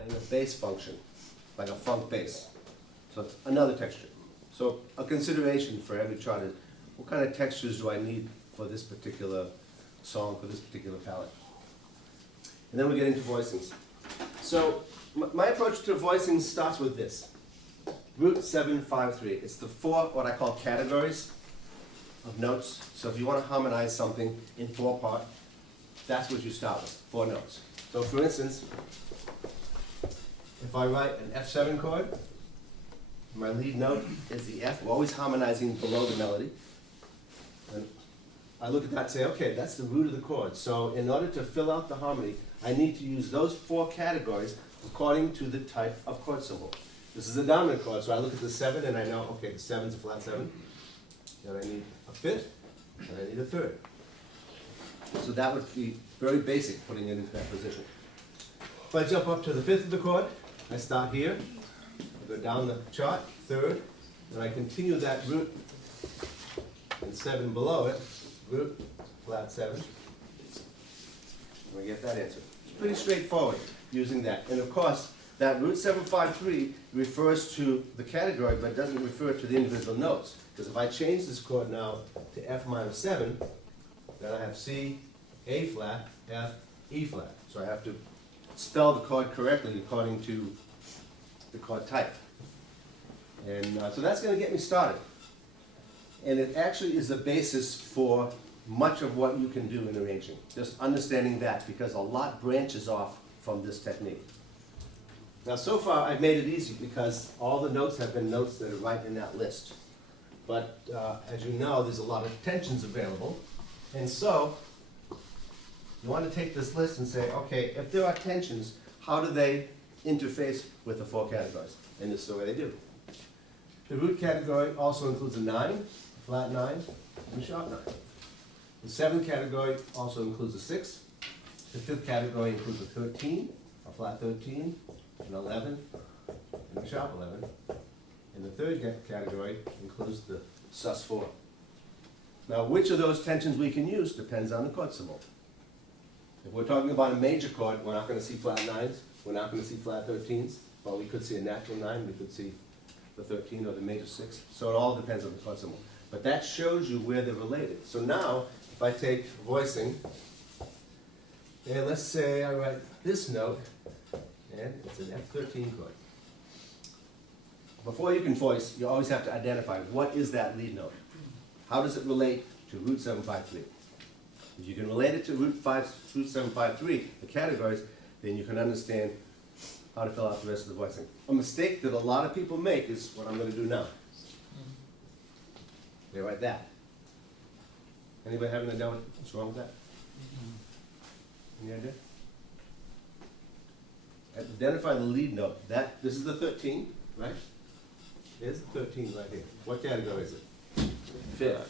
playing a bass function, like a funk bass. So it's another texture. So a consideration for every chart is, what kind of textures do I need for this particular song, for this particular palette? And then we get into voicings. So my approach to voicing starts with this. Root 753. It's the four, what I call categories of notes. So if you want to harmonize something in 4-part, that's what you start with, 4 notes. So for instance, if I write an F7 chord, my lead note is the F. We're always harmonizing below the melody. And I look at that and say, okay, that's the root of the chord. So in order to fill out the harmony, I need to use those 4 categories according to the type of chord symbol. This is a dominant chord, so I look at the 7 and I know, okay, the 7's a flat 7. And I need a 5th, and I need a 3rd. So that would be very basic, putting it into that position. If I jump up to the 5th of the chord, I start here, I go down the chart, 3rd, and I continue that root, and 7 below it, root, flat 7. And we get that answer. It's pretty straightforward using that. And of course, that root 753 refers to the category, but doesn't refer to the individual notes. Because if I change this chord now to F minor 7, then I have C, A flat, F, E flat. So I have to spell the chord correctly according to the chord type. And so that's going to get me started. And it actually is the basis for much of what you can do in arranging. Just understanding that, because a lot branches off from this technique. Now so far I've made it easy because all the notes have been notes that are right in that list. But as you know, there's a lot of tensions available. And so you want to take this list and say, okay, if there are tensions, how do they interface with the 4 categories? And this is the way they do. The root category also includes a 9, a flat 9, and a sharp 9. The 7th category also includes a 6. The 5th category includes a 13, a flat 13, an 11, and a sharp 11. And the 3rd category includes the sus4. Now, which of those tensions we can use depends on the chord symbol. If we're talking about a major chord, we're not going to see flat 9s, we're not going to see flat 13s, but we could see a natural 9, we could see the 13 or the major 6. So it all depends on the chord symbol. But that shows you where they're related. So now, if I take voicing, and let's say I write this note, and it's an F13 chord. Before you can voice, you always have to identify what is that lead note. How does it relate to root 753? If you can relate it to root 753, the categories, then you can understand how to fill out the rest of the voicing. A mistake that a lot of people make is what I'm going to do now. They write that. Anybody having a doubt what's wrong with that? Any idea? Identify the lead note. This is the 13, right? There's the 13 right here. What category is it? 5th.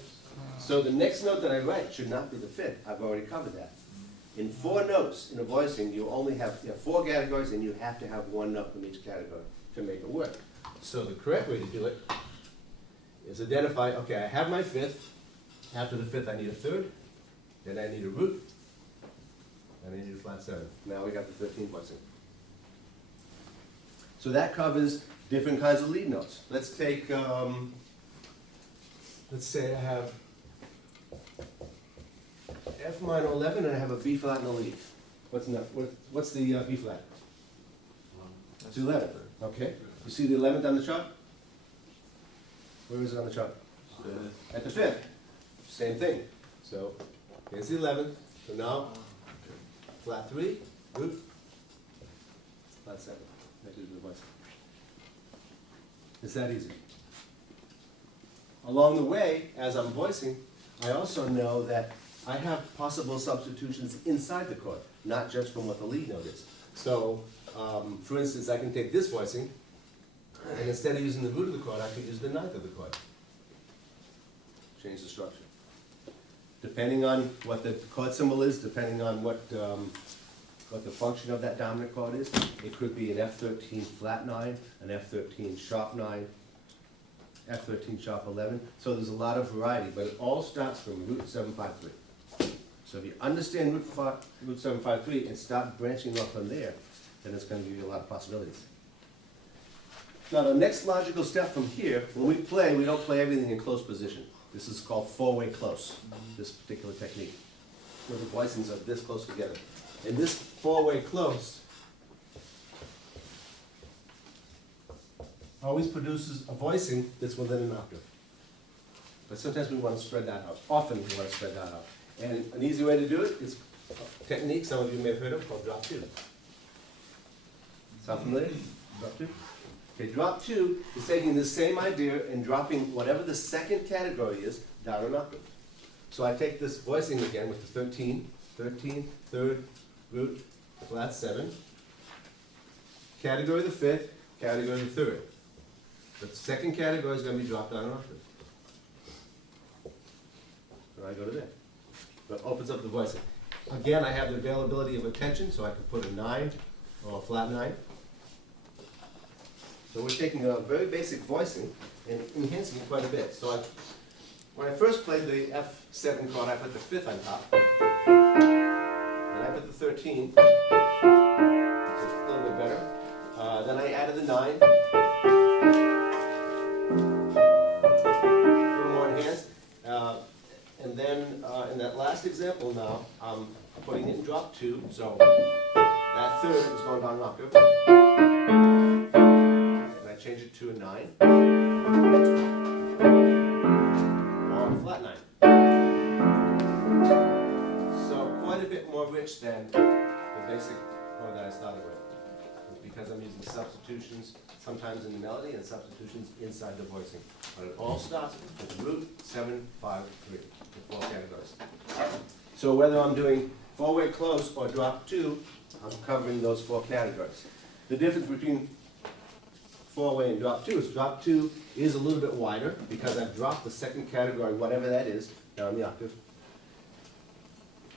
So the next note that I write should not be the 5th. I've already covered that. In 4 notes in a voicing, you only have 4 categories, and you have to have 1 note from each category to make it work. So the correct way to do it is identify, okay, I have my 5th. After the 5th, I need a 3rd. Then I need a root. And I need a flat 7. Now we got the 13 voicing. So that covers different kinds of lead notes. Let's take, let's say I have F minor 11 and I have a B flat and a lead. What's the B flat? It's 11. Okay. You see the 11th on the chart? Where is it on the chart? At the 5th. Same thing. So here's the 11th. So now flat 3, root, flat 7. It's that easy. Along the way, as I'm voicing, I also know that I have possible substitutions inside the chord, not just from what the lead note is. So, for instance, I can take this voicing, and instead of using the root of the chord, I could use the 9th of the chord. Change the structure. Depending on what the chord symbol is, depending on what the function of that dominant chord is, it could be an F13 flat 9, an F13 sharp 9, F13 sharp 11. So there's a lot of variety, but it all starts from root 753. So if you understand root 753 and start branching off from there, then it's going to give you a lot of possibilities. Now the next logical step from here, when we play, we don't play everything in close position. This is called four-way close, this particular technique, where the voicings are this close together. And this four-way close always produces a voicing that's within an octave. But sometimes we want to spread that out. Often we want to spread that out. And an easy way to do it is a technique some of you may have heard of called drop two. Sound familiar? Drop two? Okay, drop two is taking the same idea and dropping whatever the second category is down an octave. So I take this voicing again with the 13, 3rd, root, flat 7, category the 5th, category the 3rd. The second category is going to be dropped down an octave. So I go to there. That opens up the voicing. Again, I have the availability of a tension, so I can put a 9 or a flat 9. So we're taking a very basic voicing and enhancing it quite a bit. So when I first played the F7 chord, I put the 5th on top. And I put the 13. So it's a little bit better. Then I added the 9. A little more enhanced. And then in that last example now, I'm putting it in drop 2. So that 3rd is going down an octave. Change it to a 9 or a flat 9. So quite a bit more rich than the basic chord that I started with. It's because I'm using substitutions sometimes in the melody and substitutions inside the voicing. But it all starts with root 7, 5, 3, the 4 categories. So whether I'm doing four-way close or drop 2, I'm covering those 4 categories. The difference between four-way and drop 2 is drop 2 is a little bit wider because I've dropped the second category, whatever that is, down the octave.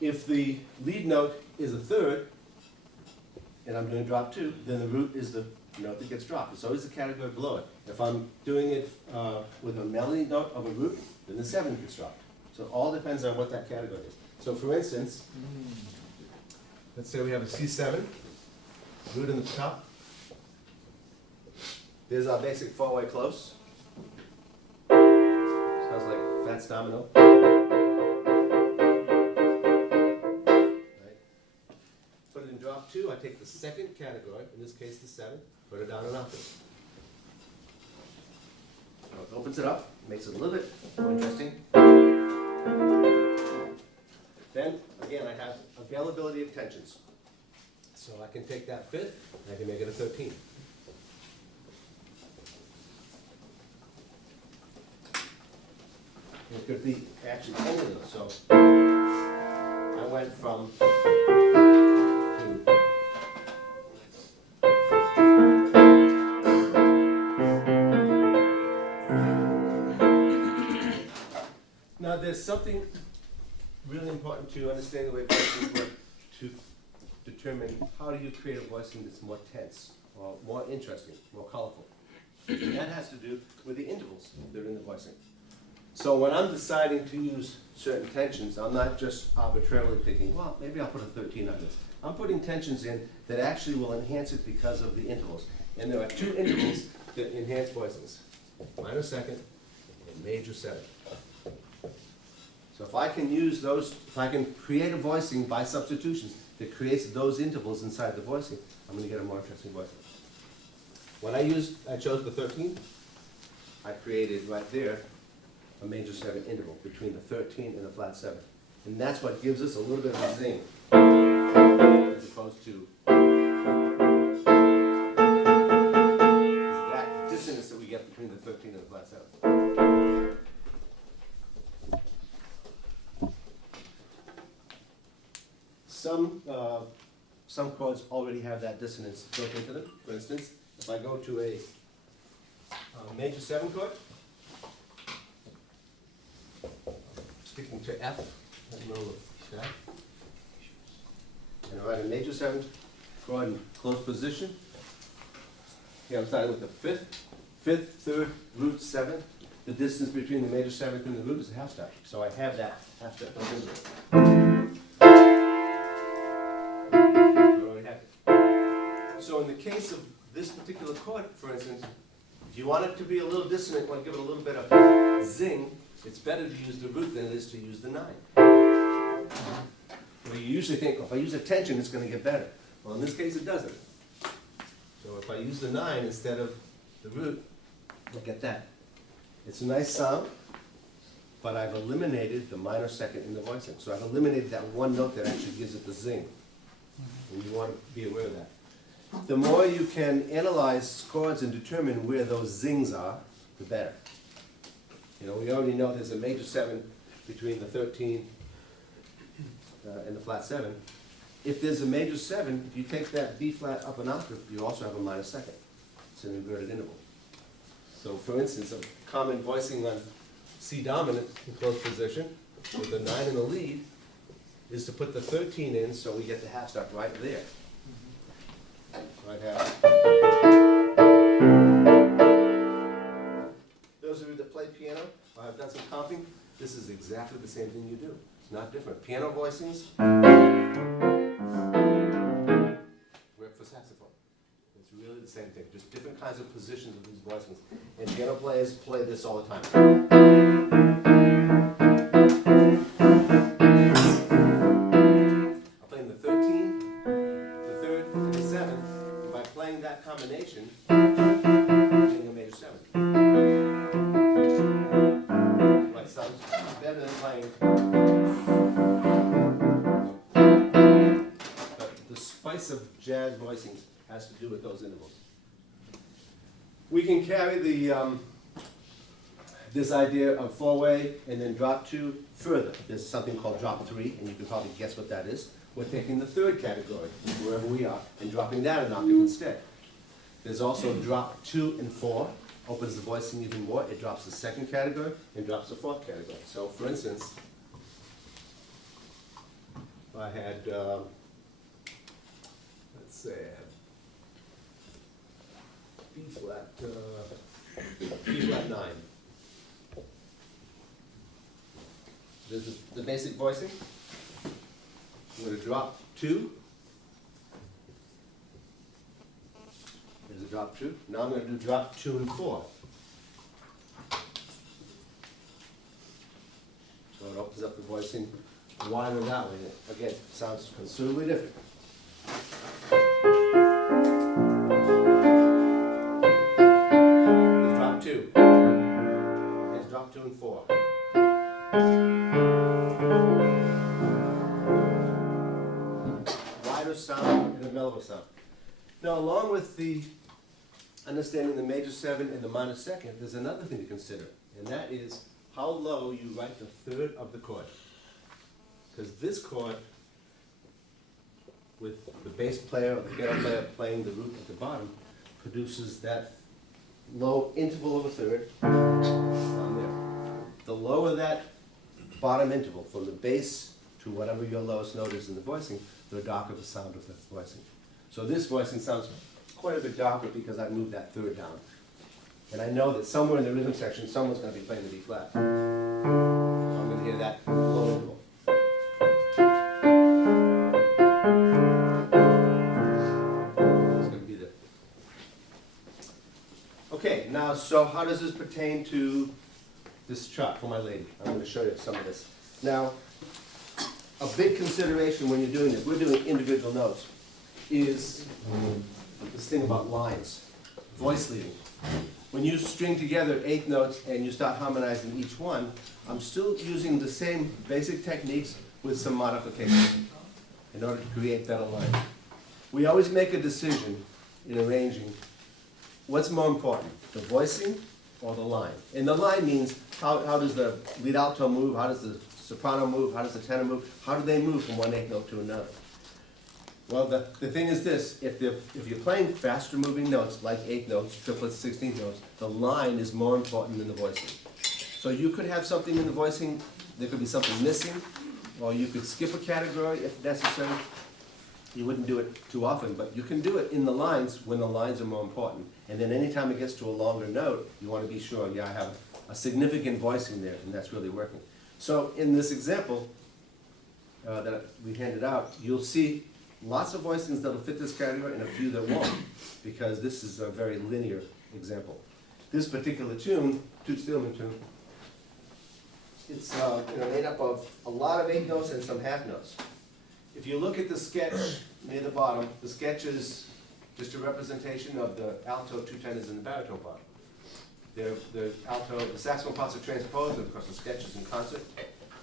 If the lead note is a 3rd, and I'm doing drop 2, then the root is the note that gets dropped. It's always the category below it. If I'm doing it with a melody note of a root, then the 7 gets dropped. So it all depends on what that category is. So for instance, let's say we have a C7, root in the top. There's our basic four-way close. Sounds like Fats Domino. Right. Put it in drop 2. I take the second category, in this case the 7, put it down an octave. So it opens it up, makes it a little bit more interesting. Then, again, I have availability of tensions. So I can take that 5th, and I can make it a 13. It could be actually any of those. So I went from Now there's something really important to understand the way voicings work to determine how do you create a voicing that's more tense or more interesting, more colorful. And that has to do with the intervals that are in the voicing. So when I'm deciding to use certain tensions, I'm not just arbitrarily thinking, well, maybe I'll put a 13 on this. I'm putting tensions in that actually will enhance it because of the intervals. And there are 2 intervals that enhance voicings, minor 2nd and major 7. So if I can use those, if I can create a voicing by substitutions that creates those intervals inside the voicing, I'm going to get a more interesting voicing. When I chose the 13, I created right there a major 7 interval between the 13 and the flat 7. And that's what gives us a little bit of a zing, as opposed to that dissonance that we get between the 13 and the flat 7. Some chords already have that dissonance built into them. For instance, if I go to a major 7 chord, sticking to F in the middle of that. And I write a major 7 chord in close position. Here I'm starting with the 5th, 3rd, root 7. The distance between the major 7th and the root is a half step. So I have that half step built into it. I already have it. case of this particular chord, for instance, if you want it to be a little dissonant, want to give it a little bit of zing, it's better to use the root than it is to use the 9. Well, you usually think, if I use a tension, it's going to get better. Well, in this case, it doesn't. So if I use the 9 instead of the root, look at that. It's a nice sound, but I've eliminated the minor second in the voicing. So I've eliminated that one note that actually gives it the zing. And you want to be aware of that. The more you can analyze chords and determine where those zings are, the better. You know, we already know there's a major 7 between the 13 and the flat 7. If there's a major 7, if you take that B flat up an octave, you also have a minor second. It's an inverted interval. So for instance, a common voicing on C dominant in closed position with the 9 in the lead is to put the 13 in so we get the half step right there. Right half. Those of you that play piano or have done some comping, this is exactly the same thing you do. It's not different. Piano voicings work for saxophone. It's really the same thing, just different kinds of positions of these voicings. And piano players play this all the time. I'm playing the 13, the 3rd, and the 7th. And by playing that combination, I'm playing a major 7. Right, sounds better than playing. But the spice of jazz voicings has to do with those intervals. We can carry the this idea of 4-way and then drop 2 further. There's something called drop 3, and you can probably guess what that is. We're taking the 3rd category, wherever we are, and dropping that an octave instead. There's also drop 2 and 4, opens the voicing even more. It drops the 2nd category and drops the 4th category. So for instance, if I had, let's say, B flat 9. This is the basic voicing. I'm going to drop 2. There's a drop 2. Now I'm going to do drop 2 and 4. So it opens up the voicing wider that way. Again, it sounds considerably different. There's drop 2. There's drop 2 and 4. Wider sound and a mellower sound. Now, along with the understanding the major 7 and the minor 2nd, there's another thing to consider, and that is how low you write the 3rd of the chord. Because this chord, with the bass player or the piano player playing the root at the bottom, produces that low interval of a 3rd down there. The lower that bottom interval, from the bass to whatever your lowest note is in the voicing, the darker the sound of the voicing. So this voicing sounds quite a bit darker because I moved that 3rd down. And I know that somewhere in the rhythm section, someone's going to be playing the B flat. So I'm going to hear that low interval. It's going to be there. Okay, now, so how does this pertain to this chart for my lady? I'm going to show you some of this. Now, a big consideration when you're doing this, we're doing individual notes, is this thing about lines, voice leading. When you string together 8 notes and you start harmonizing each one, I'm still using the same basic techniques with some modifications in order to create better lines. We always make a decision in arranging what's more important, the voicing or the line. And the line means how does the lead alto move, how does the soprano move, how does the tenor move, how do they move from one 8th note to another? Well, the thing is this, if you're playing faster moving notes, like 8th notes, triplets, 16th notes, the line is more important than the voicing. So you could have something in the voicing, there could be something missing, or you could skip a category if necessary. You wouldn't do it too often, but you can do it in the lines when the lines are more important. And then anytime it gets to a longer note, you want to be sure, yeah, I have a significant voicing there, and that's really working. So in this example that we handed out, you'll see lots of voicings that'll fit this category and a few that won't, because this is a very linear example. This particular tune, Toot Steelman tune, it's made up of a lot of 8 notes and some half notes. If you look at the sketch near the bottom, the sketch is just a representation of the alto, 2 tenors, and the baritone part. The saxophone parts are transposed, and of course the sketch is in concert.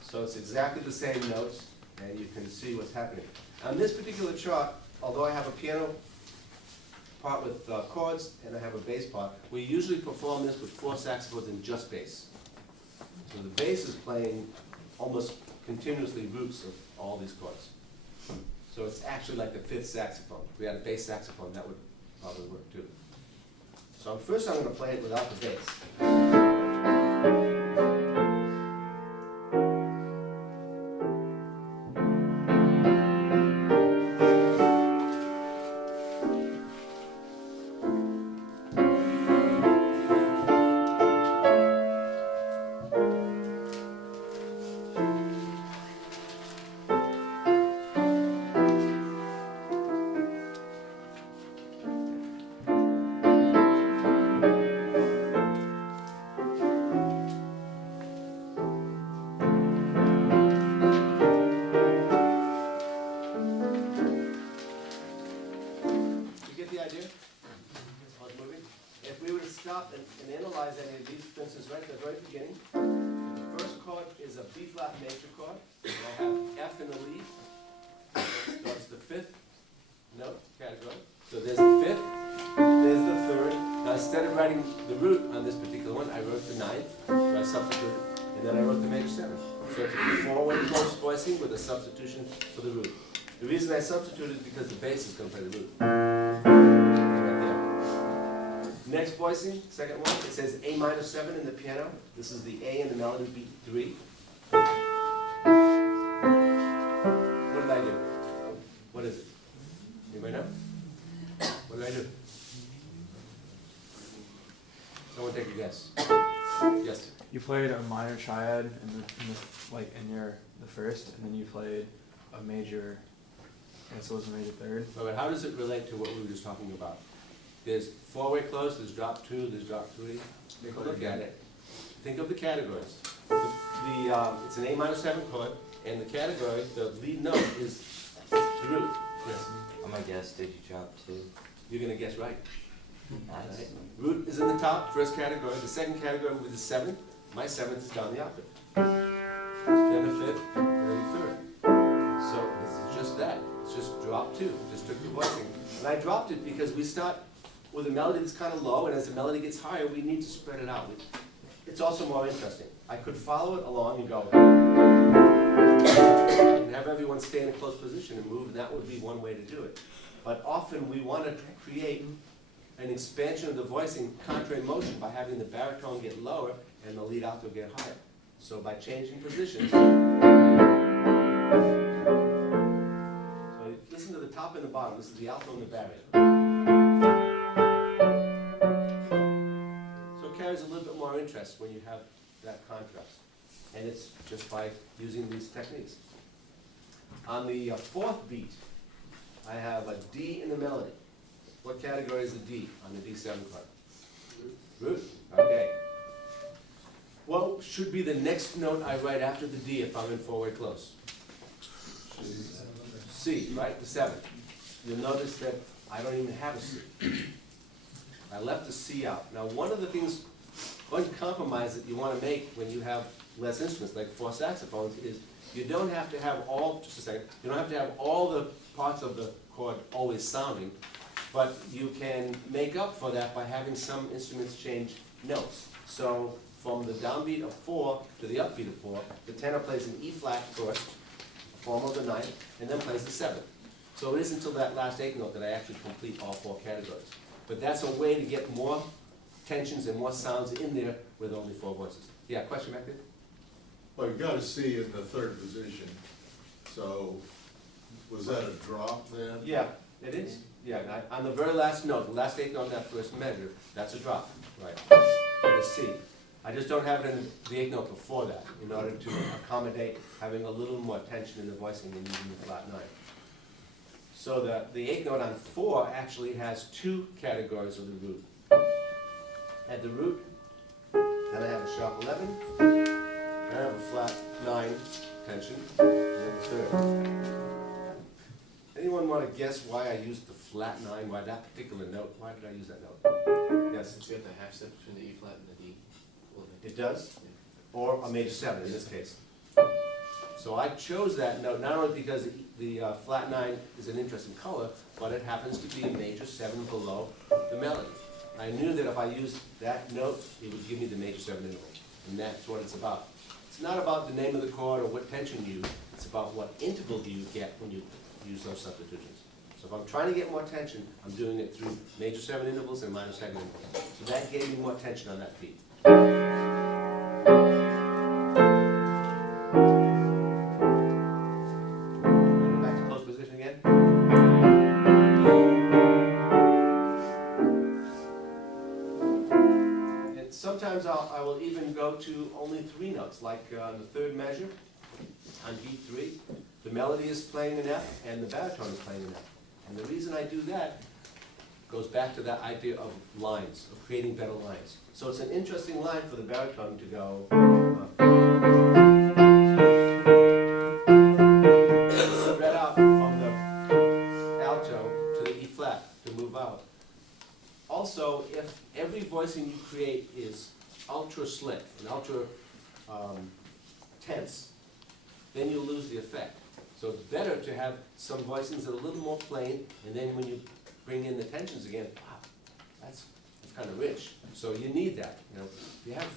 So it's exactly the same notes, and you can see what's happening. On this particular chart, although I have a piano part with chords and I have a bass part, we usually perform this with 4 saxophones and just bass. So the bass is playing almost continuously roots of all these chords. So it's actually like the 5th saxophone. If we had a bass saxophone, that would probably work too. So first I'm going to play it without the bass. And analyze any of these, for instance, right at the very beginning, the first chord is a B-flat major chord. And I have F in the lead, so it's the 5th note category. So there's the 5th, there's the 3rd. Now instead of writing the root on this particular one, I wrote the 9th, so I substituted, and then I wrote the major 7th. So it's a 4-way close voicing with a substitution for the root. The reason I substituted is because the bass is going to play the root. Next voicing, second one, it says A minor 7 in the piano. This is the A in the melody beat 3. What did I do? What is it? Anybody know? What did I do? Someone take a guess. Yes. You played a minor triad in the first, and then you played a major. So it was a major 3rd. But how does it relate to what we were just talking about? There's 4-way close, there's drop 2, there's drop 3. Take a look at it. Think of the categories. It's an A minor 7 chord, and the category, the lead note is the root. Yes. I'm gonna guess, did you drop 2? You're going to guess right. Nice. Right. Root is in the top, first category. The second category with the 7th. My 7th is down the octave. Then the 5th, and then the 3rd. So it's just that. It's just drop 2. Just took the voicing. And I dropped it because we start with a melody that's kind of low, and as the melody gets higher, we need to spread it out. It's also more interesting. I could follow it along and go, and have everyone stay in a close position and move, and that would be one way to do it. But often we want to create an expansion of the voicing contrary motion by having the baritone get lower and the lead alto get higher. So by changing positions, so listen to the top and the bottom. This is the alto and the baritone. Carries a little bit more interest when you have that contrast, and it's just by using these techniques. On the 4th beat, I have a D in the melody. What category is the D on the D7 chord? Root. Okay. What should be the next note I write after the D if I'm in 4-way close? C, right? The 7th. You'll notice that I don't even have a C. I left the C out. Now, one compromise that you want to make when you have less instruments, like 4 saxophones, is you don't have to have all, just a second, you don't have to have all the parts of the chord always sounding, but you can make up for that by having some instruments change notes. So from the downbeat of 4 to the upbeat of 4, the tenor plays an E flat first, form of the 9th, and then plays the 7th. So it isn't until that last 8th note that I actually complete all 4 categories. But that's a way to get more tensions and more sounds in there with only 4 voices. Yeah, question back there? Well, you got a C in the 3rd position, so was that a drop then? Yeah, it is. Yeah, on the very last note, the last 8th note of that first measure, that's a drop, right? The C. I just don't have it in the 8th note before that in order to accommodate having a little more tension in the voicing and using the flat 9. So the eighth note on 4 actually has 2 categories of the root. I have the root, then I have a sharp 11, then I have a flat 9 tension, and then the third. Anyone want to guess why I used the flat 9, why that particular note? Why did I use that note? Yes? Since you have the half step between the E flat and the D. It does? Or a major 7 in this case. So I chose that note not only because the flat 9 is an interesting color, but it happens to be a major 7 below the melody. I knew that if I used that note, it would give me the major 7 interval. And that's what it's about. It's not about the name of the chord or what tension you use, it's about what interval do you get when you use those substitutions. So if I'm trying to get more tension, I'm doing it through major 7 intervals and minor 7 intervals. So that gave me more tension on that beat. Back to close position again. And sometimes I will even go to only 3 notes, like the third measure on B3. The melody is playing an F and the baritone is playing an F. And the reason I do that goes back to that idea of lines, of creating better lines. So it's an interesting line for the baritone to go spread out from the alto to the E flat to move out. Also, if every voicing you create is ultra slick and ultra tense, then you'll lose the effect. So it's better to have some voicings that are a little more plain, and then when you bring in the tensions again, wow, that's kind of rich. So you need that. You know, if you have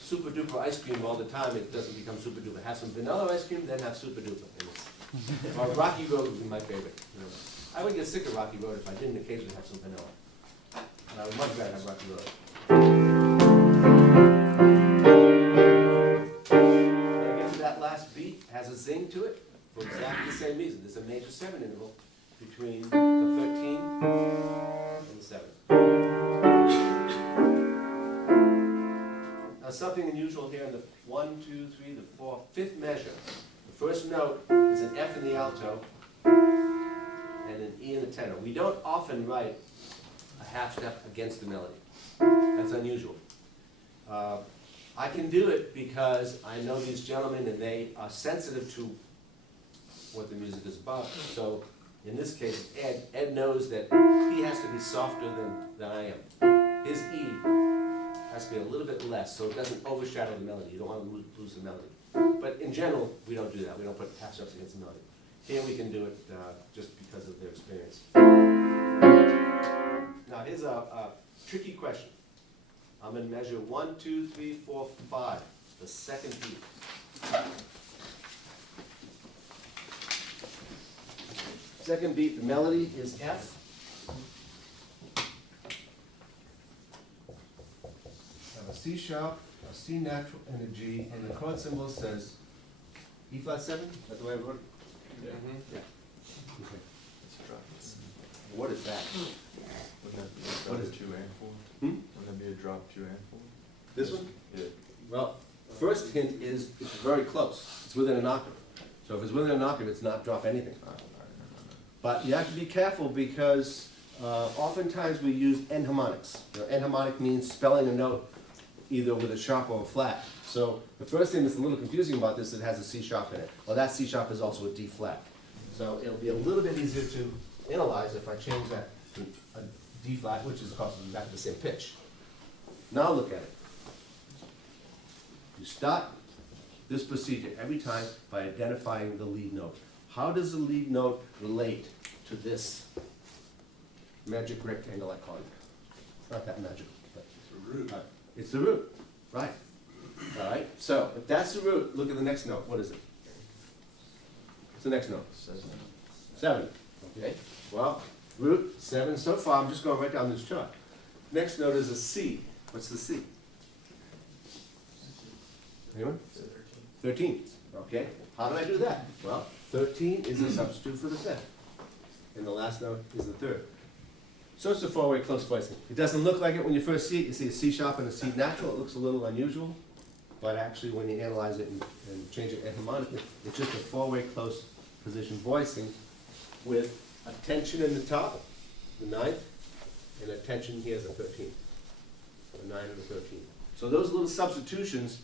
super duper ice cream all the time, it doesn't become super duper. Have some vanilla ice cream, then have super duper. Or Rocky Road would be my favorite. You know, I would get sick of Rocky Road if I didn't occasionally have some vanilla. And I would much rather have Rocky Road. That last beat has a zing to it for exactly the same reason. There's a major 7 interval between the 13 and the 7. Now something unusual here in the 1, 2, 3, the 4, 5th measure. The first note is an F in the alto and an E in the tenor. We don't often write a half step against the melody. That's unusual. I can do it because I know these gentlemen and they are sensitive to what the music is about. So in this case, Ed knows that he has to be softer than I am. His E has to be a little bit less so it doesn't overshadow the melody. You don't want to lose the melody. But in general, we don't do that. We don't put half steps against the melody. Here we can do it just because of their experience. Now here's a tricky question. I'm going to measure 1, 2, 3, 4, 5, the second beat. Second beat, the melody is F. I have a C sharp, a C natural, and a G, and the chord symbol says E flat 7? Is that the way I wrote it? Yeah. Yeah. Okay. It's drops. What is that? Wouldn't that be a What drop is it? 2 and 4? Hmm? Wouldn't that be a drop 2 and 4? This one? Yeah. Well, first hint is it's very close. It's within an octave. So if it's within an octave, it's not drop anything. But you have to be careful because oftentimes we use enharmonics. You know, enharmonic means spelling a note either with a sharp or a flat. So the first thing that's a little confusing about this is it has a C sharp in it. Well, that C sharp is also a D flat. So it'll be a little bit easier to analyze if I change that to a D flat, which is of course exactly the same pitch. Now look at it. You start this procedure every time by identifying the lead note. How does the lead note relate to this magic rectangle I call it? It's not that magical, but It's a root. it's the root, right? All right. So if that's the root, look at the next note. What is it? What's the next note? 7. Okay. Well, root 7 so far. I'm just going right down this chart. Next note is a C. What's the C? Anyone? 13. Okay. How did I do that? Well, 13 is a substitute for the 5th. And the last note is the 3rd. So it's a 4-way close voicing. It doesn't look like it when you first see it. You see a C sharp and a C natural. It looks a little unusual. But actually when you analyze it and change it enharmonically, it's just a 4-way close position voicing with a tension in the top, the ninth, and a tension here is the 13th. The 9 and the 13. So those little substitutions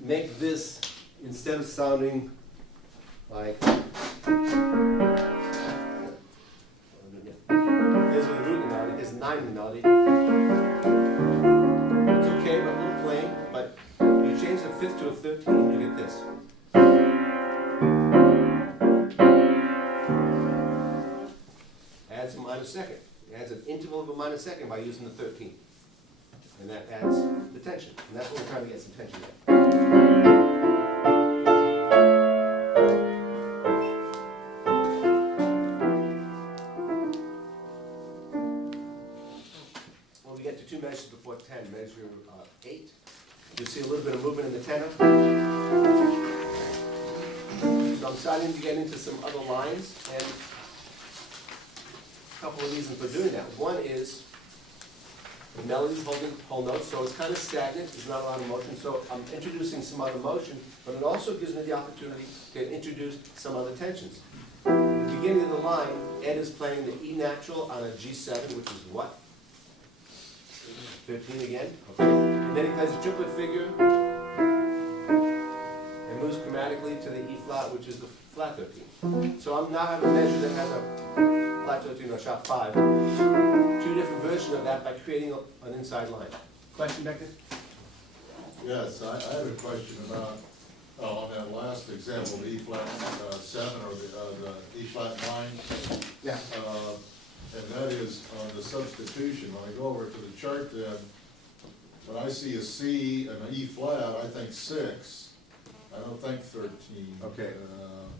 make this, instead of sounding like, here's with the root of the melody, here's the 9 in the melody. It's okay, but a little plain, but you change the 5th to a 13 and you get this. Adds a minor second. It adds an interval of a minor second by using the 13. And that adds the tension. And that's what we're trying to get some tension at. When we get to two measures before 10, measure 8, you'll see a little bit of movement in the tenor. So I'm starting to get into some other lines, and a couple of reasons for doing that. One is the melody's holding whole notes, so it's kind of stagnant, there's not a lot of motion, so I'm introducing some other motion, but it also gives me the opportunity to introduce some other tensions. At the beginning of the line, Ed is playing the E natural on a G7, which is what? 13 again, okay. And then he plays a triplet figure, and moves chromatically to the E flat, which is the flat 13. So I'm now having a measure that has a flat 13 or sharp 5. Two different versions of that by creating an inside line. Question, Becky? Yes, I had a question about, on that last example, the E flat 7 or the E flat 9. Yeah. And that is on the substitution. When I go over to the chart then, when I see a C and an E flat, I think 6. I don't think 13. Okay.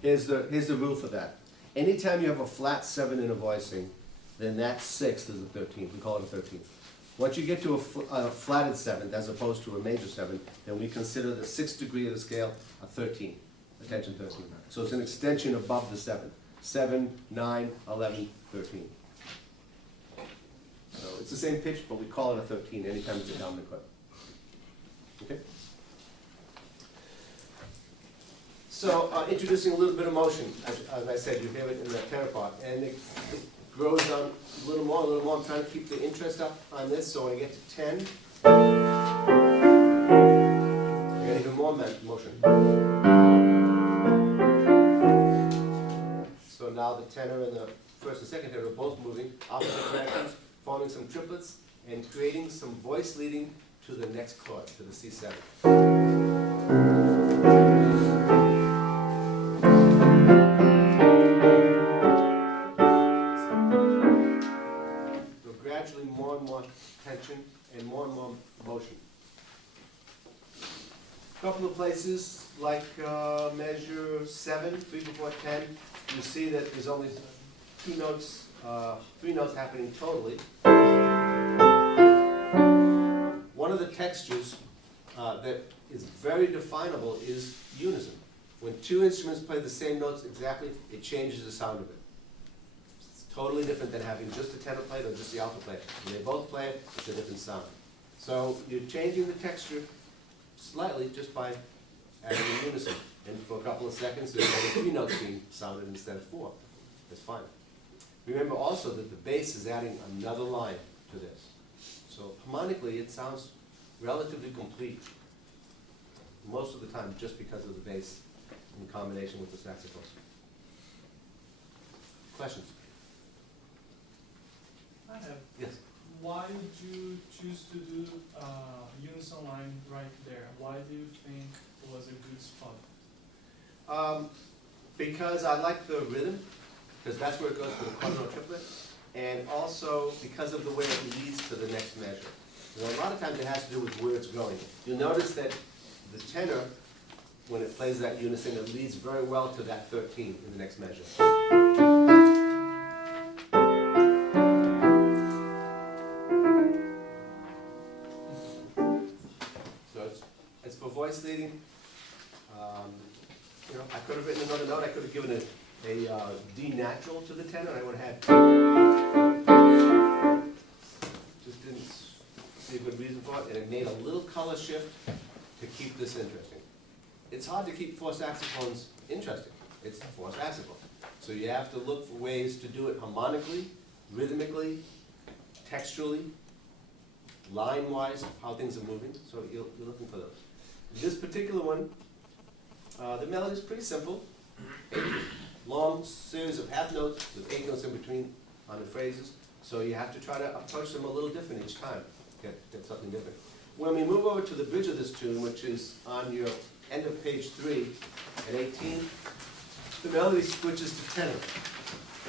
Here's the rule for that. Anytime you have a flat 7 in a voicing, then that 6th is a 13th. We call it a 13th. Once you get to a flatted 7th as opposed to a major 7, then we consider the 6th degree of the scale a 13. Attention 13. So it's an extension above the 7th. 7, 9, 11, 13. So it's the same pitch, but we call it a 13 anytime it's a dominant chord. Okay? So introducing a little bit of motion, as I said, you hear it in the tenor part, and it grows on a little more. I'm trying to keep the interest up on this, so when I get to 10, I get even more motion. So now the tenor and the first and second tenor are both moving, opposite directions, forming some triplets, and creating some voice leading to the next chord, to the C7. More and more tension and more motion. A couple of places, like measure 7, 3 before 10, you see that there's only 3 notes happening totally. One of the textures that is very definable is unison. When two instruments play the same notes exactly, it changes the sound of it. Totally different than having just the tenor play or just the alto play. When they both play it, it's a different sound. So you're changing the texture slightly just by adding in unison. And for a couple of seconds, there's only 3 notes being sounded instead of 4. That's fine. Remember also that the bass is adding another line to this. So harmonically, it sounds relatively complete most of the time just because of the bass in combination with the saxophones. Questions? I have. Yes. Why did you choose to do unison line right there? Why do you think it was a good spot? Because I like the rhythm, because that's where it goes for the quadrille triplet, and also because of the way it leads to the next measure. You know, a lot of times it has to do with where it's going. You'll notice that the tenor, when it plays that unison, it leads very well to that 13 in the next measure. It's for voice leading. You know, I could have written another note. I could have given a D natural to the tenor, and I would have had. Just didn't see a good reason for it, and it made a little color shift to keep this interesting. It's hard to keep 4 saxophones interesting. It's 4 saxophones. So you have to look for ways to do it harmonically, rhythmically, texturally, line-wise, how things are moving. So you're looking for those. This particular one, the melody is pretty simple. 8 long series of half notes with 8 notes in between on the phrases. So you have to try to approach them a little different each time. Get something different. When we move over to the bridge of this tune, which is on your end of page 3 at 18, the melody switches to tenor.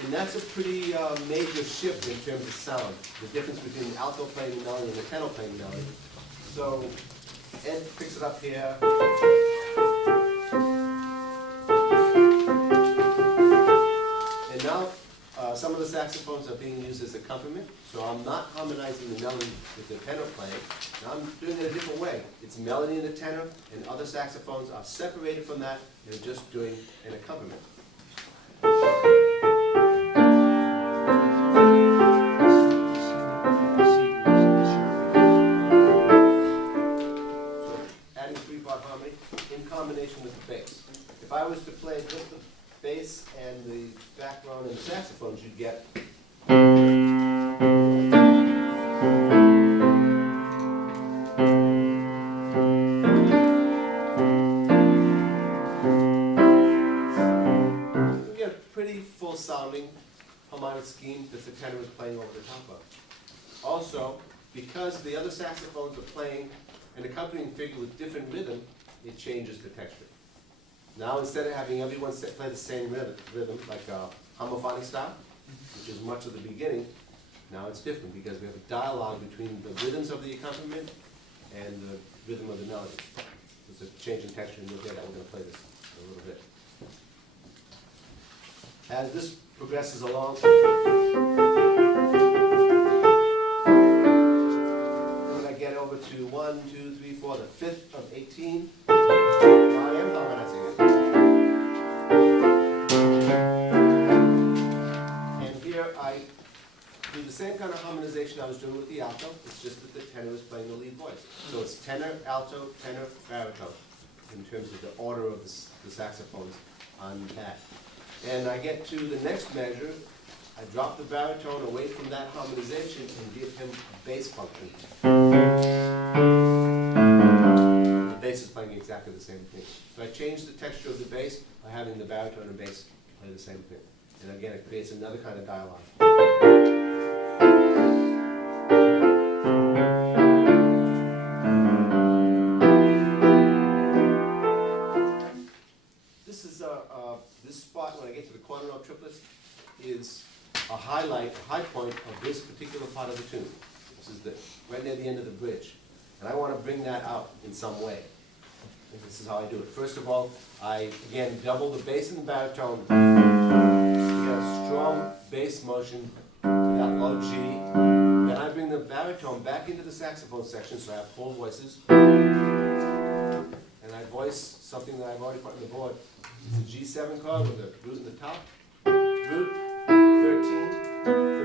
And that's a pretty major shift in terms of sound, the difference between the alto playing the melody and the tenor playing the melody. So Ed picks it up here. And now some of the saxophones are being used as accompaniment, so I'm not harmonizing the melody with the tenor playing. Now I'm doing it a different way. It's melody in the tenor, and other saxophones are separated from that, and just doing an accompaniment. Adding 3-part harmony in combination with the bass. If I was to play just the bass and the background and the saxophones, you'd get. You get a pretty full sounding harmonic scheme that the tenor is playing over the top of. Also, because the other saxophones are playing an accompanying figure with different rhythm, it changes the texture. Now instead of having everyone play the same rhythm like a homophonic style, which is much of the beginning, now it's different because we have a dialogue between the rhythms of the accompaniment and the rhythm of the melody. There's a change in texture, and you'll hear that. We're going to play this in a little bit. As this progresses along, when I get over to 1, 2, 3, 4, the 5th of 18, now I am harmonizing it. And here I do the same kind of harmonization I was doing with the alto. It's just that the tenor is playing the lead voice. So it's tenor, alto, tenor, baritone in terms of the order of the saxophones on that. And I get to the next measure. I drop the baritone away from that harmonization and give him a bass function. The bass is playing exactly the same thing. So I change the texture of the bass by having the baritone and bass play the same thing. And again, it creates another kind of dialogue. This spot, when I get to the quarter note triplets, is a high point of this particular part of the tune. This is right near the end of the bridge. And I want to bring that out in some way. And this is how I do it. First of all, I, again, double the bass and the baritone. You get a strong bass motion to that low G. Then I bring the baritone back into the saxophone section, so I have full voices. And I voice something that I've already put on the board. It's a G7 chord with a root in the top. Root, 13, third,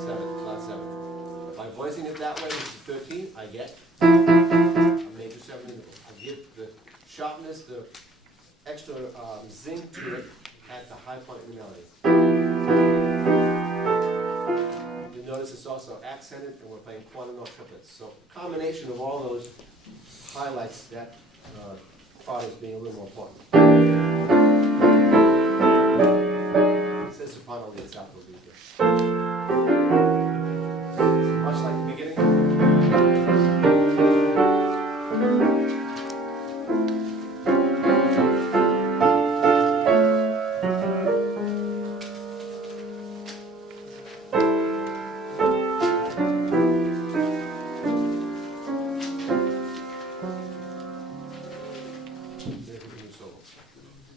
7, flat 7. By voicing it that way, which is 13, I get a major 7 interval. I give the sharpness, the extra zing to it at the high point in the melody. You'll notice it's also accented, and we're playing quarter note triplets. So a combination of all those highlights that part as being a little more important. It says soprano lead, it's alto lead here. Much like the beginning.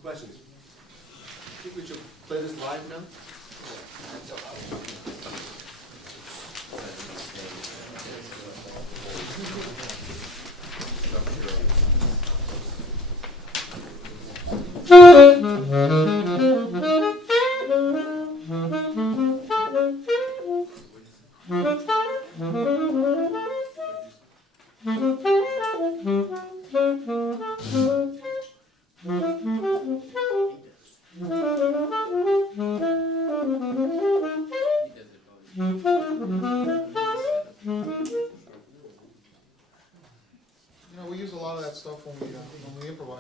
Questions? I think we should play this live now.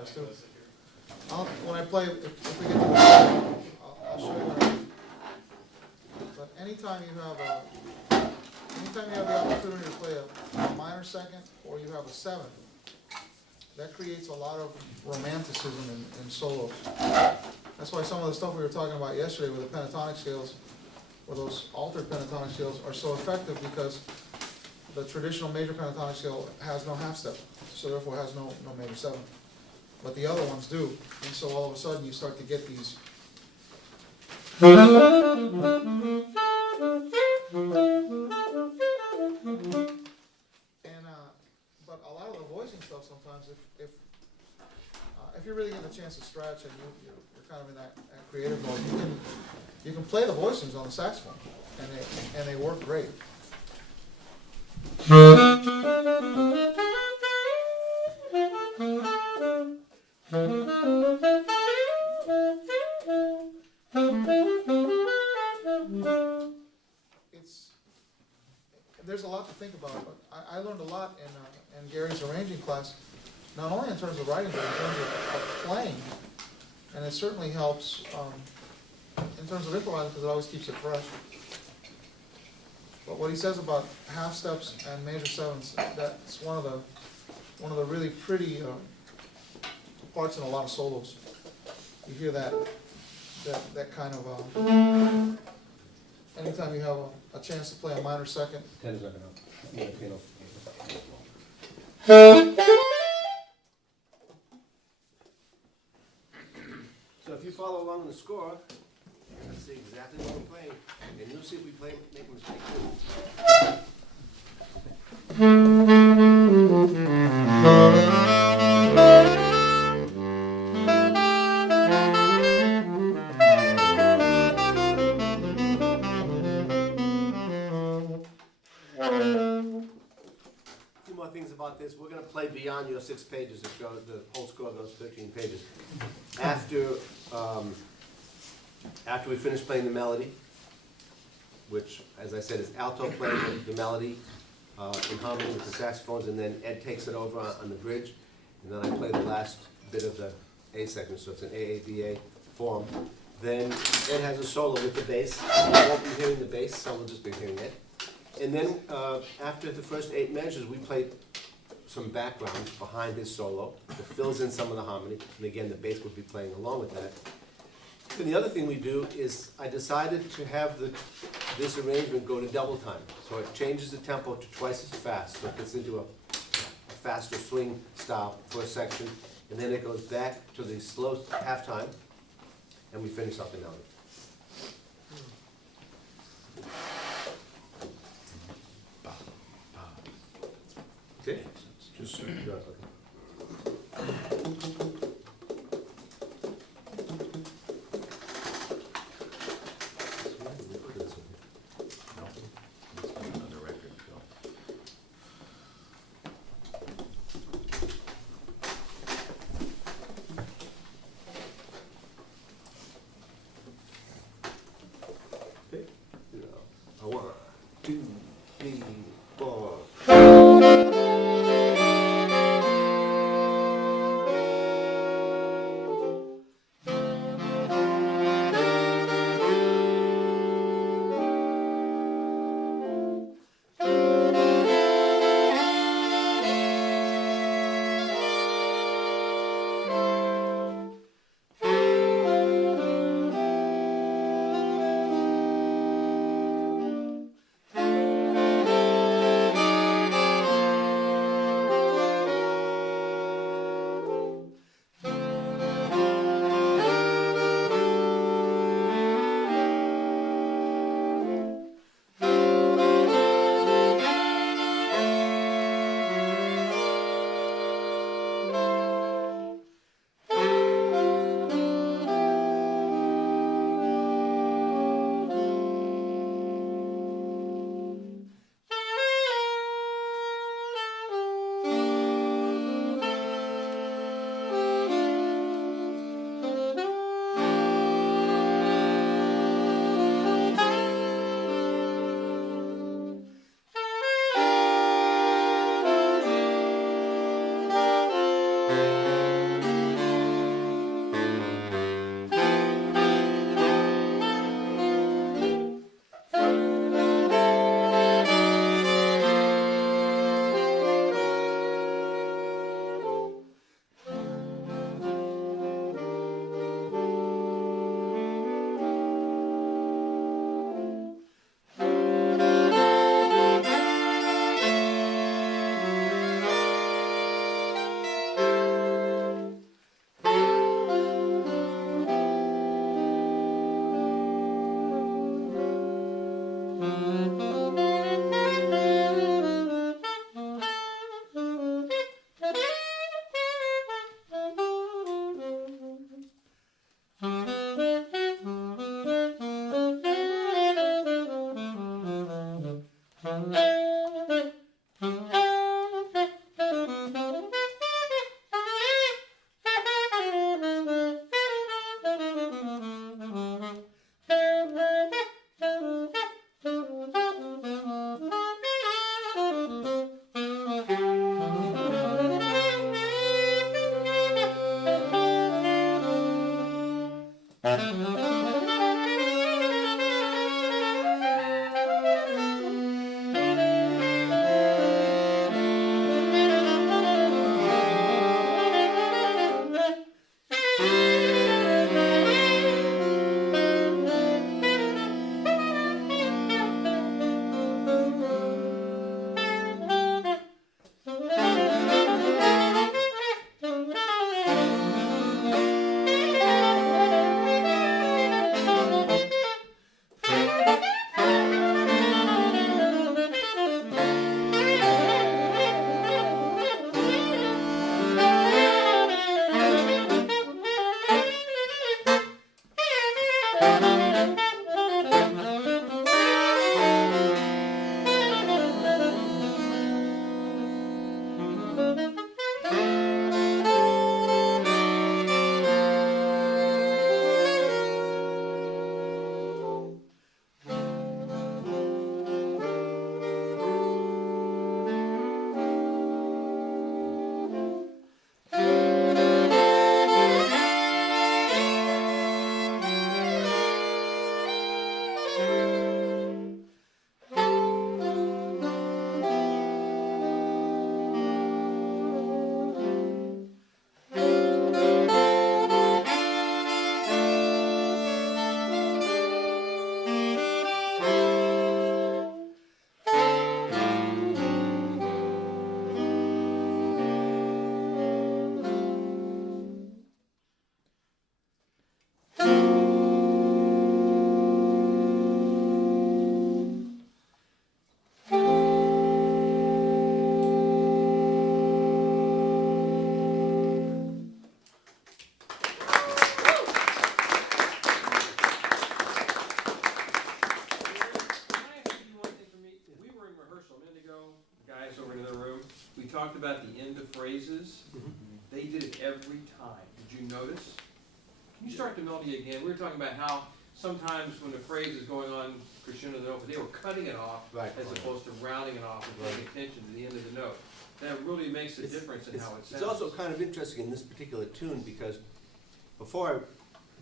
guys too. When I play, if we get to the I'll show you what I mean. But anytime you have the opportunity to play a minor second or you have a seventh, that creates a lot of romanticism in solos. That's why some of the stuff we were talking about yesterday with the pentatonic scales, or those altered pentatonic scales, are so effective because the traditional major pentatonic scale has no half step, so therefore has no major seventh. But the other ones do, and so all of a sudden you start to get these. But a lot of the voicing stuff sometimes, if you're really getting a chance to stretch and you're kind of in that creative mode, you can play the voicings on the saxophone, and they work great. There's a lot to think about, but I learned a lot in Gary's arranging class, not only in terms of writing, but in terms of playing. And it certainly helps in terms of improvising, because it always keeps it fresh. But what he says about half steps and major sevenths, that's one of the really pretty parts in a lot of solos. You hear that kind of anytime you have a chance to play a minor second. Ten is not gonna. So if you follow along in the score, you'll see exactly what we're playing, and you'll see if we make a mistake too. Things about this, we're going to play beyond your 6 pages. The whole score goes 13 pages. After we finish playing the melody, which, as I said, is alto playing the melody in harmony with the saxophones, and then Ed takes it over on the bridge, and then I play the last bit of the A section, so it's an AABA form. Then Ed has a solo with the bass. You won't be hearing the bass, so we'll just be hearing it. And then after the first 8 measures, we played some backgrounds behind his solo that fills in some of the harmony. And again, the bass would be playing along with that. And the other thing we do is I decided to have this arrangement go to double time. So it changes the tempo to twice as fast. So it gets into a faster swing style for a section. And then it goes back to the slow half time. And we finish off the melody. Okay? Just okay. One, two, three, four. Talked about the end of phrases. They did it every time. Did you notice? Can you start the melody again? We were talking about how sometimes when the phrase is going on crescendo the note, they were cutting it off as opposed to rounding it off and paying attention to the end of the note. That really makes a difference in how it sounds. It's also kind of interesting in this particular tune because before I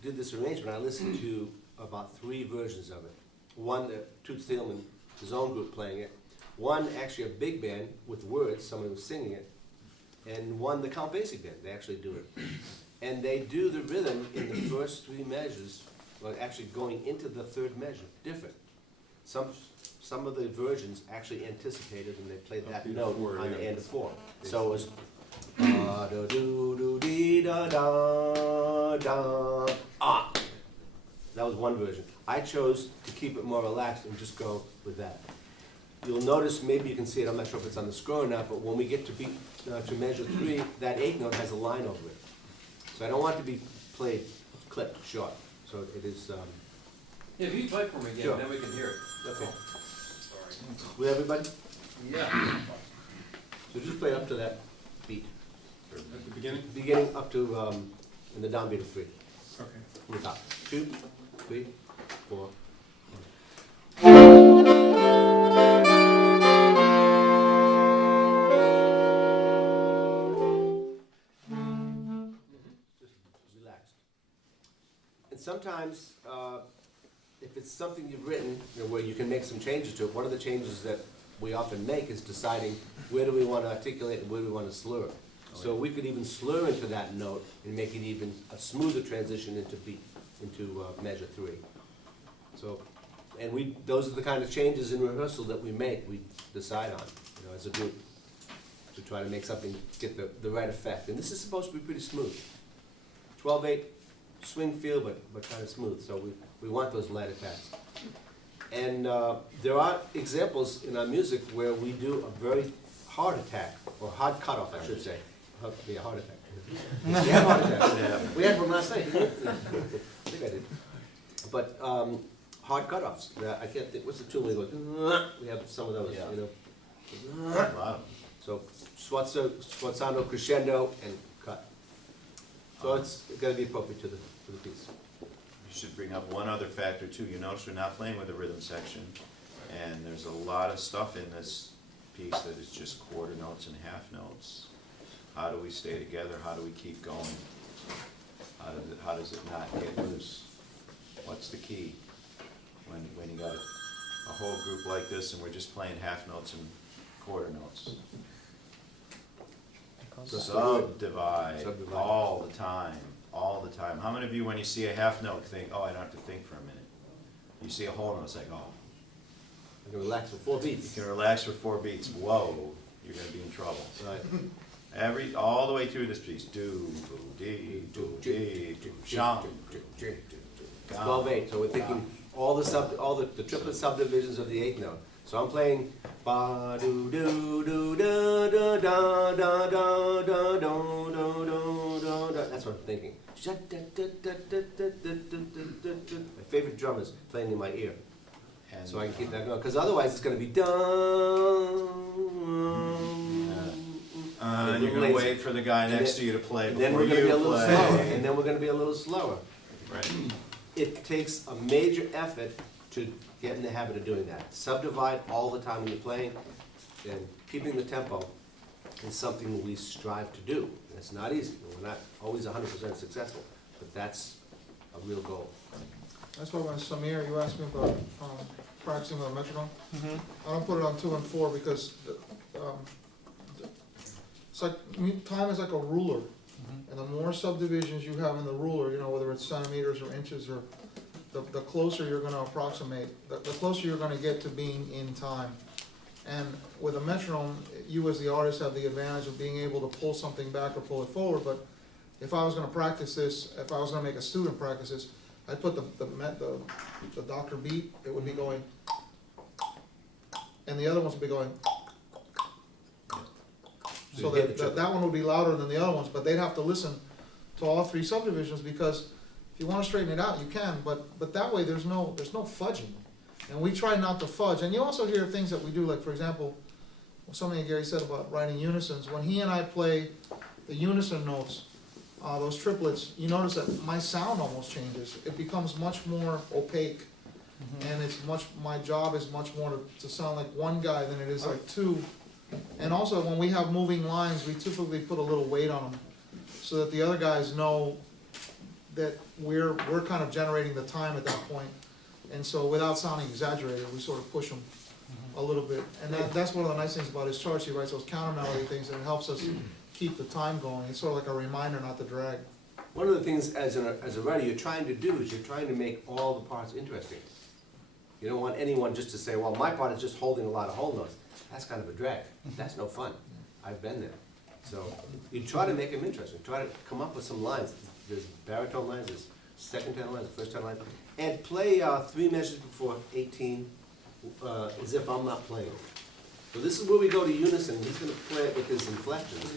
did this arrangement, I listened to about 3 versions of it. One that Toots Thielman, his own group playing it. One, actually a big band with words, someone was singing it, and one, the Count Basie band, they actually do it. And they do the rhythm in the first 3 measures, well, actually going into the 3rd measure, different. Some of the versions actually anticipated and they played that note on the end of 4. So it was da da do do dee da da da ah. That was one version. I chose to keep it more relaxed and just go with that. You'll notice, maybe you can see it, I'm not sure if it's on the score or not, but when we get to measure 3, that 8 note has a line over it. So I don't want it to be played clipped short. So it is. Yeah, if you play for me again, sure. Then we can hear it. Okay. Sorry. With everybody? Yeah. So just play up to that beat. At the beginning? Beginning up to in the downbeat of 3. Okay. From the top. 2, 3, 4. Sometimes, if it's something you've written, where you can make some changes to it, one of the changes that we often make is deciding where do we want to articulate and where do we want to slur. So we could even slur into that note and make it even a smoother transition into measure 3. So, and those are the kind of changes in rehearsal that we make, we decide on, as a group, to try to make something get the right effect. And this is supposed to be pretty smooth. 12/8. Swing feel, but kind of smooth. So we want those light attacks. And there are examples in our music where we do a very hard attack, or hard cutoff, I should say. Yeah, hard attack. We had hard attacks. Yeah. We had one last night, didn't we? I think I did. But hard cutoffs. I can't think, what's the tune we go, we have some of those, Wow. So sforzando, crescendo, and cut. So it's got to be appropriate to the piece. You should bring up one other factor too. You notice we're not playing with the rhythm section, and there's a lot of stuff in this piece that is just quarter notes and half notes. How do we stay together? How do we keep going? How does it not get loose? the key. When you got a whole group like this and we're just playing half notes and quarter notes. Subdivide all the time, all the time. How many of you, when you see a half note, think, oh, I don't have to think for a minute? You see a whole note, it's like, oh. You can relax for 4 beats. You can relax for 4 beats. Whoa, you're gonna be in trouble. Right. All the way through this piece. Do, dee, sham. 12/8, so we're thinking all the triplet subdivisions of the 8th note. So I'm playing ba do do do da da da da da da do do do do da. That's what I'm thinking. My favorite drum is playing in my ear, And so I can keep that going. Because otherwise it's going to be dum. you're gonna wait for the guy next to you to play And then before we're going to be a you little play. slower. And then we're going to be a little slower. Right. It takes a major effort to get in the habit of doing that. Subdivide all the time when you're playing, and keeping the tempo is something we strive to do. And it's not easy. We're not always 100% successful, but that's a real goal. That's why when Samir, you asked me about practicing with a metronome. I don't put it on 2 and 4 because it's like time is like a ruler, and the more subdivisions you have in the ruler, you know, whether it's centimeters or inches, or the closer you're going to approximate, the closer you're going to get to being in time. And with a metronome, you as the artist have the advantage of being able to pull something back or pull it forward. But if I was going to practice this, if I was going to make a student practice this, I'd put the doctor beat, it would be going, and the other ones would be going. So that one would be louder than the other ones, but they'd have to listen to all 3 subdivisions, because if you want to straighten it out, you can, but that way there's no fudging. And we try not to fudge. And you also hear things that we do, like for example, something Gary said about writing unisons. When he and I play the unison notes, those triplets, you notice that my sound almost changes. It becomes much more opaque, and my job is much more to sound like one guy than it is like 2. And also, when we have moving lines, we typically put a little weight on them, so that the other guys know that we're kind of generating the time at that point. And so, without sounding exaggerated, we sort of push them a little bit. And that's one of the nice things about his charts. He writes those counter melody things, and it helps us keep the time going. It's sort of like a reminder not to drag. One of the things as a writer you're trying to do is you're trying to make all the parts interesting. You don't want anyone just to say, well, my part is just holding a lot of whole notes. That's kind of a drag. That's no fun. I've been there. So you try to make them interesting. Try to come up with some lines. There's baritone lines, there's second tenor lines, first tenor lines. And play 3 measures before 18 as if I'm not playing. So this is where we go to unison. He's going to play it with his inflections.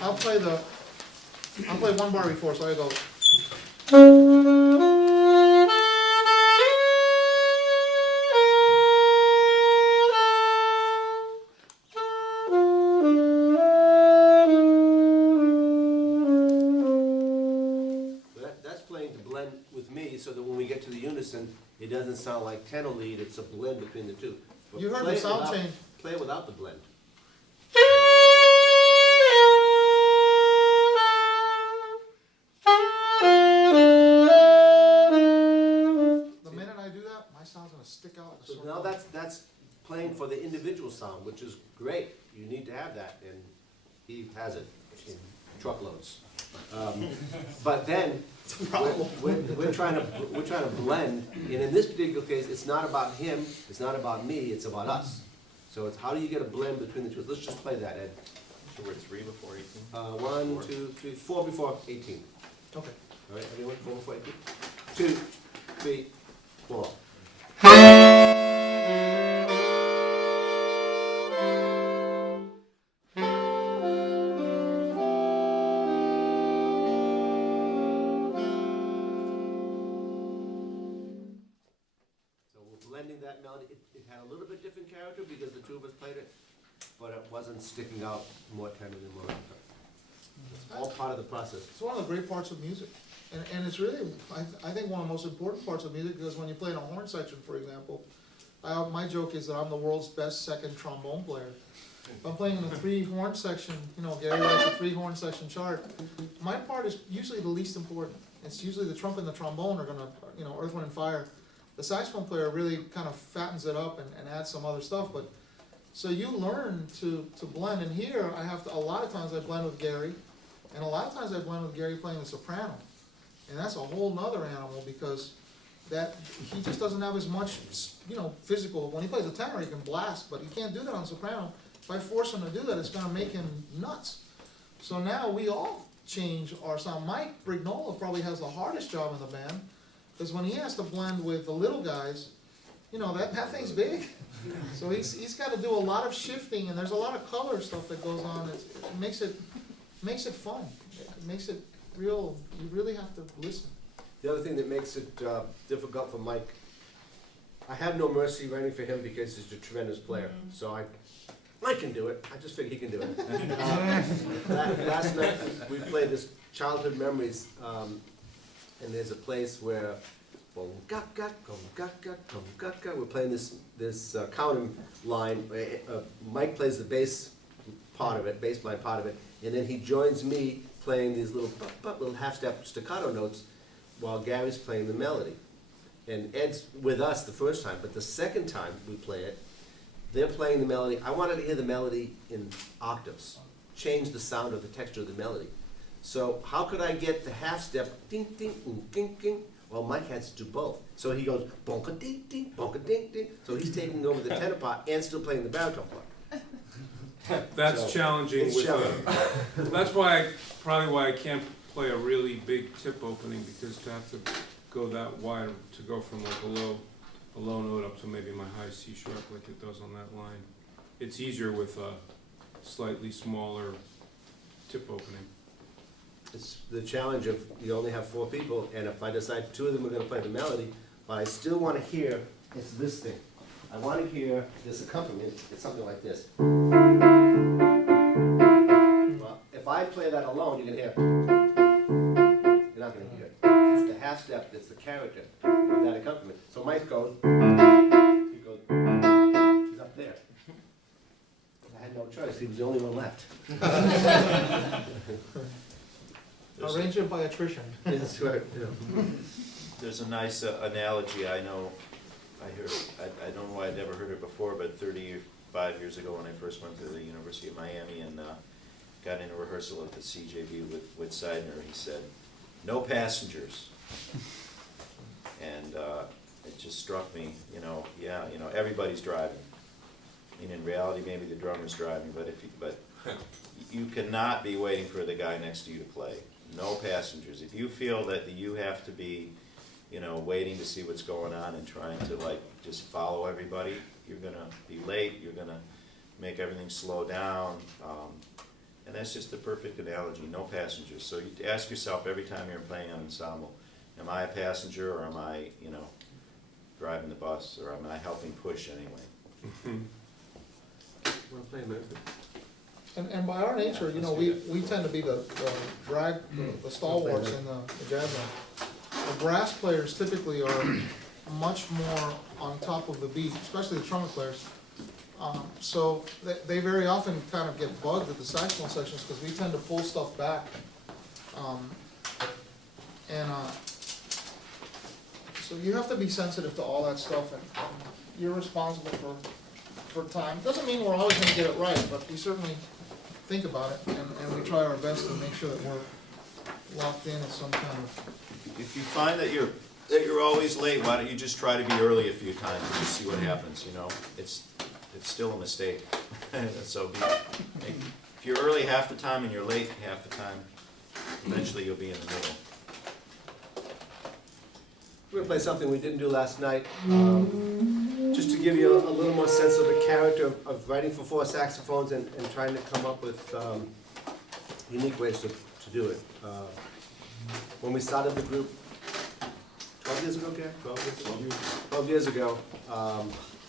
I'll play 1 bar before, so I go. That's playing to blend with me, so that when we get to the unison, it doesn't sound like tenor lead. It's a blend between the 2. But You heard play the it sound without- change. Play it without the blend. The minute I do that, my sound's gonna stick out like a So sore now thumb. that's playing for the individual sound, which is great. You need to have that, and he has it in truckloads. But then we're trying to blend, and in this particular case, it's not about him, it's not about me, it's about us. So it's how do you get a blend between the 2? Let's just play that, Ed. So we're 3 before 18? 1, 2, 3, 4 before 18. Okay. All right, everyone, 4 before 18. 2, 3, 4. So we're blending that melody. It had a little bit different character because the 2 of us played it, but it wasn't sticking out more tenor than more. It's all part of the process. It's one of the great parts of music. And it's really, I think, one of the most important parts of music, because when you play in a horn section, for example, my joke is that I'm the world's best second trombone player. If I'm playing in a 3-horn section, you know, Gary writes a 3-horn section chart, my part is usually the least important. it's usually the trumpet and the trombone are gonna, you know, Earth, Wind, and Fire. The saxophone player really kind of fattens it up and adds some other stuff, but, so you learn to blend, and here I have to, a lot of times I blend with Gary, and a lot of times I blend with Gary playing the soprano. And that's a whole nother animal, because that, he just doesn't have as much, you know, physical, when he plays a tenor he can blast, but he can't do that on soprano. If I force him to do that, it's gonna make him nuts. So now we all change our sound. Mike Brignola probably has the hardest job in the band, because when he has to blend with the little guys, you know, that thing's big. So he's gotta do a lot of shifting, and there's a lot of color stuff that goes on. It makes it fun. It makes it real, you really have to listen. The other thing that makes it difficult for Mike, I have no mercy writing for him because he's a tremendous player. So I can do it. I just figure he can do it. Last night we played this Childhood Memories, and there's a place where we're playing this counting line. Mike plays the bass part of it, bass line part of it, and then he joins me playing these little half-step staccato notes while Gary's playing the melody. And Ed's with us the first time, but the second time we play it, they're playing the melody. I wanted to hear the melody in octaves, change the sound of the texture of the melody. So how could I get the half-step ding, ding, ding, ding? Well, Mike has to do both. So he goes bonka ding, ding, bonka ding, ding. So he's taking over the tenor part and still playing the baritone part. That's So, challenging it's with challenging. that's probably why I can't play a really big tip opening, because to have to go that wide, to go from like a low note up to maybe my high C sharp like it does on that line. It's easier with a slightly smaller tip opening. It's the challenge of you only have 4 people, and if I decide 2 of them are going to play the melody, but I still want to hear, it's this thing. I want to hear this accompaniment. It's something like this. Well, if I play that alone, you're going to hear. You're not going to hear it. It's the half step that's the character of that accompaniment. So Mike goes, he goes, he's up there. I had no choice. He was the only one left. Arrange it by attrition. That's right. Yeah. There's a nice analogy I know. I don't know why I'd never heard it before, but 35 years ago when I first went to the University of Miami and got into rehearsal at the CJV with Seidner, he said, "No passengers." And it just struck me, everybody's driving. I mean, in reality, maybe the drummer's driving, but you cannot be waiting for the guy next to you to play. No passengers. If you feel that you have to be, waiting to see what's going on and trying to just follow everybody, you're gonna be late. You're gonna make everything slow down, and that's just the perfect analogy. No passengers. So you ask yourself every time you're playing an ensemble: am I a passenger, or am I, driving the bus, or am I helping push anyway? Want to play a minute? And by our nature, we tend to be the drag, the stalwarts in the jazz band. The brass players typically are much more on top of the beat, especially the trumpet players. So they very often kind of get bugged at the saxophone sections because we tend to pull stuff back. So you have to be sensitive to all that stuff, and you're responsible for time. Doesn't mean we're always going to get it right, but we certainly think about it, and we try our best to make sure that we're locked in at some kind of. If you find that you're always late, why don't you just try to be early a few times and just see what happens? It's still a mistake. So if you're early half the time and you're late half the time, eventually you'll be in the middle. We're going to play something we didn't do last night, just to give you a little more sense of the character of writing for 4 saxophones and trying to come up with unique ways to do it. When we started the group 12 years ago, Gary? 12 years ago,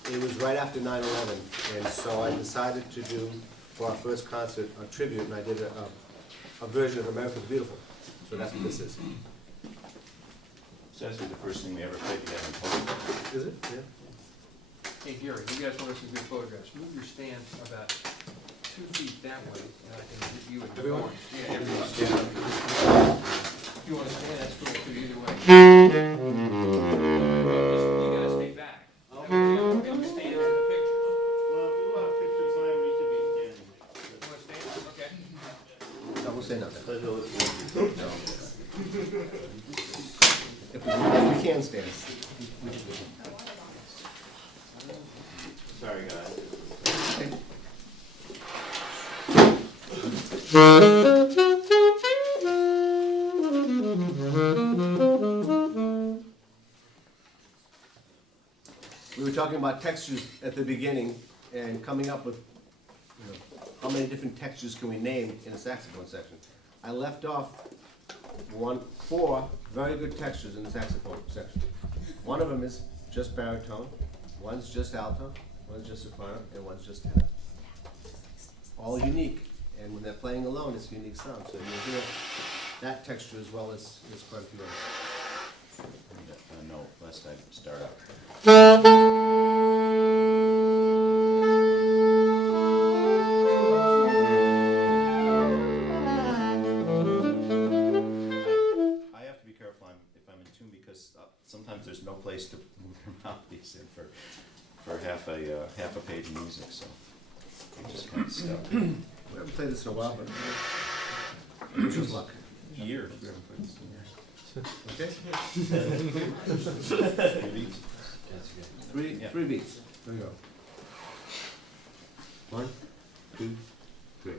it was right after 9/11, and so I decided to do, for our first concert, a tribute, and I did a version of America the Beautiful. So that's what this is. It's actually the first thing we ever played together in public. Is it? Yeah. Hey Gary, you guys want to see good photographs? Move your stand about 2 feet that way, and I can get you a Everyone? Yeah, everyone. If you wanna stand, that's cool too, either way. You gotta stay back. That way we don't get you standing in the picture. Well, if you want a picture frame, you should be standing. You wanna stand? Okay. No, we'll say nothing. Let's go with If we can stand. Sorry, guys. We were talking about textures at the beginning and coming up with, you know, how many different textures can we name in a saxophone section. I left off four very good textures in the saxophone section. One of them is just baritone, one's just alto, one's just soprano, and one's just tenor. All unique, and when they're playing alone, it's a unique sound. So you'll hear that texture as well as quite a few others. No, lest I start up. I have to be careful if I'm in tune because sometimes there's no place to move your mouthpiece in for half a page of music, so I just kind of stuck. We haven't played this in a while, but wish us luck. Years. We haven't played this in years. Okay? That's good. Three beats. There we go. 1, 2, 3.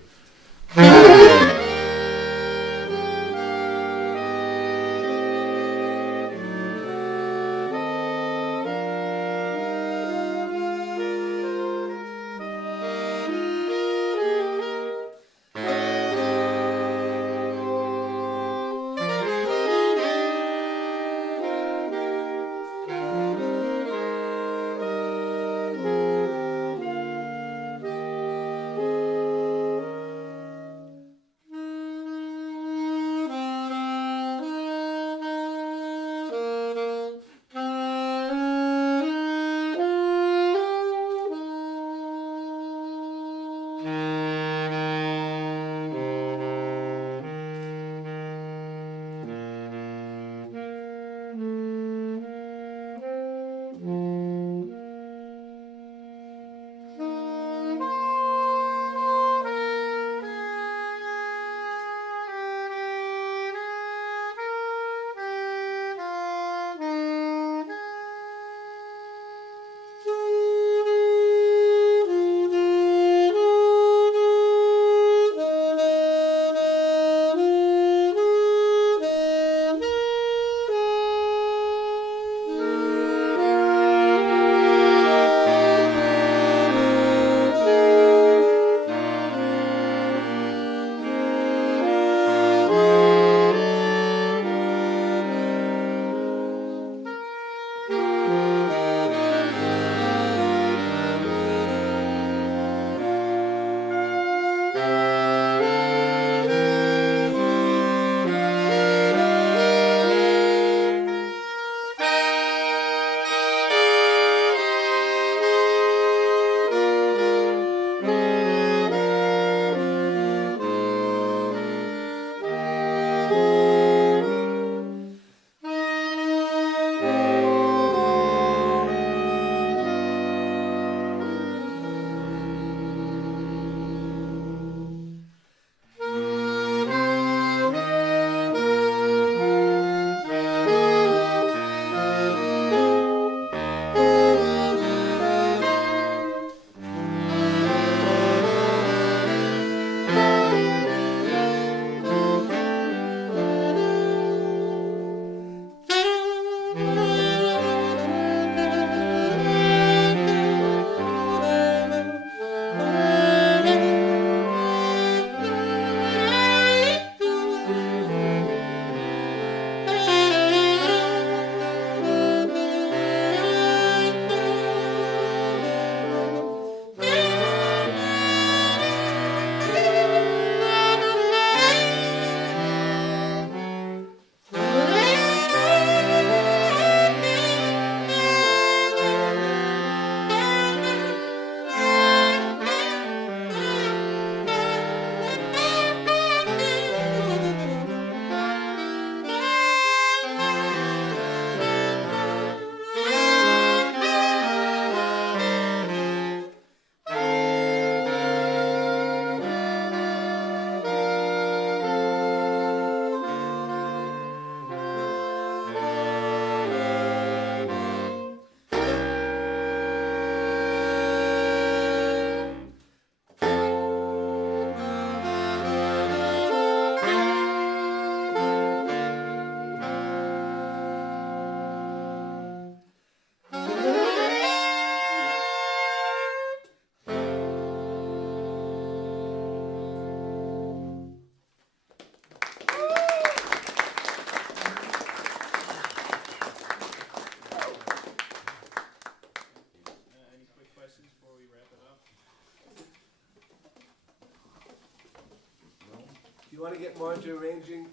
want to get more into arranging,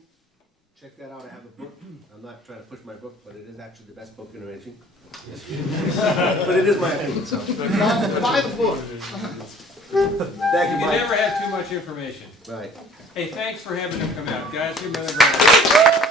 check that out. I have a book. I'm not trying to push my book, but it is actually the best book in arranging. But it is my opinion, so. Buy the book. Thank you, You Mike. never have too much information. Right. Hey, thanks for having them come out. Guys, give them another round.